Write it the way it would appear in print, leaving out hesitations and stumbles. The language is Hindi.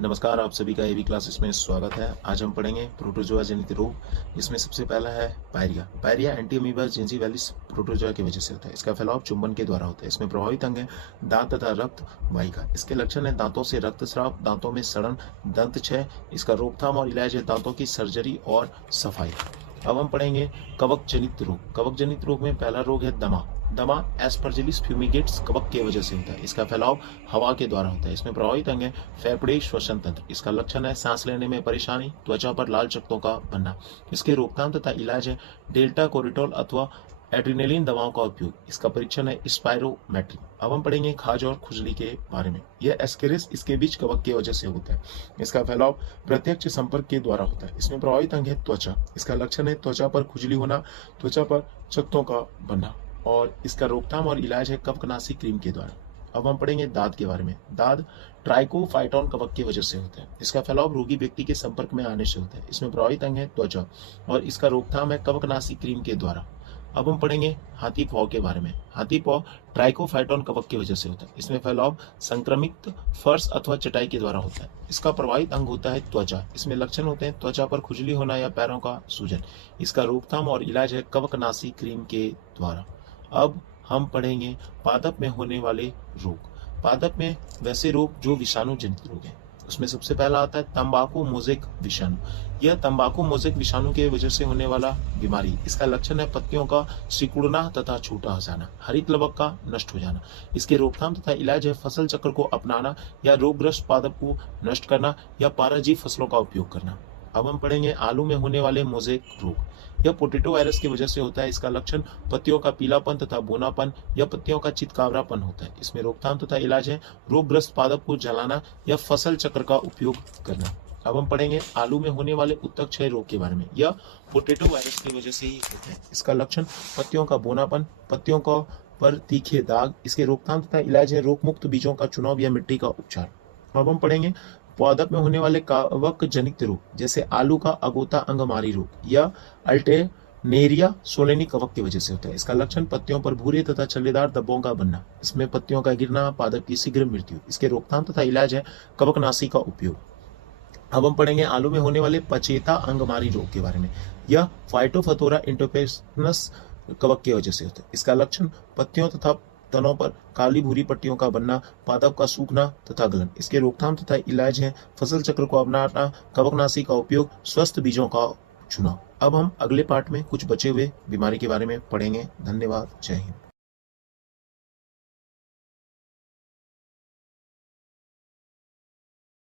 नमस्कार, आप सभी का एबी क्लासेस में स्वागत है। आज हम पढ़ेंगे प्रोटोजोआ जनित रोग। इसमें सबसे पहला है पायरिया। पायरिया एंटीअमीबा जिंजीवैलिस प्रोटोजोआ की वजह से होता है। इसका फैलाव चुंबन के द्वारा होता है। इसमें प्रभावित अंग है दांत तथा रक्त वाहिका। इसके लक्षण है दांतों से रक्तस्राव, दांतों में सड़न, दंत क्षय। इसका रोकथाम और इलाज है दांतों की सर्जरी और सफाई। अब हम पढ़ेंगे कवक जनित रोग। कवक जनित रोग में पहला रोग है दमा। दमा एस्परजिलिस फ्यूमिगेट्स कवक की वजह से होता है। इसका फैलाव हवा के द्वारा होता है। इसमें प्रभावित अंग है फेफड़े, श्वसन तंत्र। इसका लक्षण है सांस लेने में परेशानी, त्वचा पर लाल चकत्तों का बनना। इसके रोकथाम तथा इलाज है डेल्टा कोरिटोल अथवा एड्रिनेलिन दवाओं का उपयोग। इसका परीक्षण है स्पाइरोमेट्री। अब हम पढ़ेंगे खाज और खुजली के बारे में। यह एस्केरिस इसके बीच कवक की वजह से होता है। इसका फैलाव प्रत्यक्ष संपर्क के द्वारा होता है। इसमें प्रभावित अंग है त्वचा। इसका लक्षण है त्वचा पर खुजली होना, त्वचा पर चकत्तों का बनना, और इसका रोकथाम और इलाज है कवकनाशी क्रीम के द्वारा। अब हम पढ़ेंगे दाद के बारे में। दाद ट्राइकोफाइटोन कवक की वजह से होता है। इसका फैलाव रोगी व्यक्ति के संपर्क में आने से होता है। इसमें प्रभावित अंग है त्वचा और इसका रोकथाम है कवकनाशी क्रीम के द्वारा। अब हम पढ़ेंगे हाथी पाँव के बारे में। हाथी पाँव ट्राइकोफाइटोन कवक की वजह से होता है। इसमें फैलाव संक्रमित फर्श अथवा चटाई के द्वारा होता है। इसका प्रभावित अंग होता है त्वचा। इसमें लक्षण होते हैं त्वचा पर खुजली होना या पैरों का सूजन। इसका रोकथाम और इलाज है कवकनाशी क्रीम के द्वारा। अब हम पढ़ेंगे पादप में होने वाले रोग। पादप में वैसे रोग जो विषाणु जनित रोग हैं। उसमें सबसे पहला आता है तंबाकू मोज़ेक विषाणु। यह तंबाकू मोज़ेक विषाणु के वजह से होने वाला बीमारी। इसका लक्षण है पत्तियों का सिकुड़ना तथा छोटा हो जाना, हरित लवक का नष्ट हो जाना। इसके रोकथाम तथा इलाज है फसल चक्र को अपनाना या रोगग्रस्त पादप को नष्ट करना या पाराजीव फसलों का उपयोग करना। अब हम पढ़ेंगे आलू में होने वाले मोज़ेक रोग। यह पोटैटो वायरस की वजह से होता है। इसका लक्षण पत्तियों का पीलापन तथा बोनापन या पत्तियों का चितकावरापन होता है। इसमें रोकथाम तथा इलाज है रोगग्रस्त पादप को जलाना या फसल चक्र का उपयोग करना। अब हम पढ़ेंगे आलू में होने वाले उत्तक क्षय रोग के बारे में। यह पोटैटो वायरस की वजह से ही होता है। इसका लक्षण पत्तियों का बोनापन, पत्तियों का पर तीखे दाग। इसके रोकथाम तथा इलाज है रोग मुक्त बीजों का चुनाव या मिट्टी का उपचार। अब हम पढ़ेंगे पादप में होने वाले कवक जनित रोग, जैसे आलू का अगोता अंगमारी रोग या अल्टरनेरिया सोलेनी कवक की वजह से होता है। इसका लक्षण पत्तियों पर भूरे तथा छल्लेदार धब्बों का बनना। इसमें पत्तियों का गिरना, पादप की शीघ्र मृत्यु। इसके रोकथाम तथा इलाज है कवकनाशी का उपयोग। अब हम पढ़ेंगे आलू में होने वाले पचेता अंगमारी रोग के बारे में। यह फाइटोफथोरा इंटरपेसनस कवक की वजह से होता है। इसका लक्षण पत्तियों तथा तनों पर काली भूरी पट्टियों का बनना, पादप का सूखना तथा गलन। इसके रोकथाम तथा इलाज है फसल चक्र को अपनाना, कवकनाशी का उपयोग, स्वस्थ बीजों का चुनाव। अब हम अगले पार्ट में कुछ बचे हुए बीमारी के बारे में पढ़ेंगे। धन्यवाद। जय हिंद।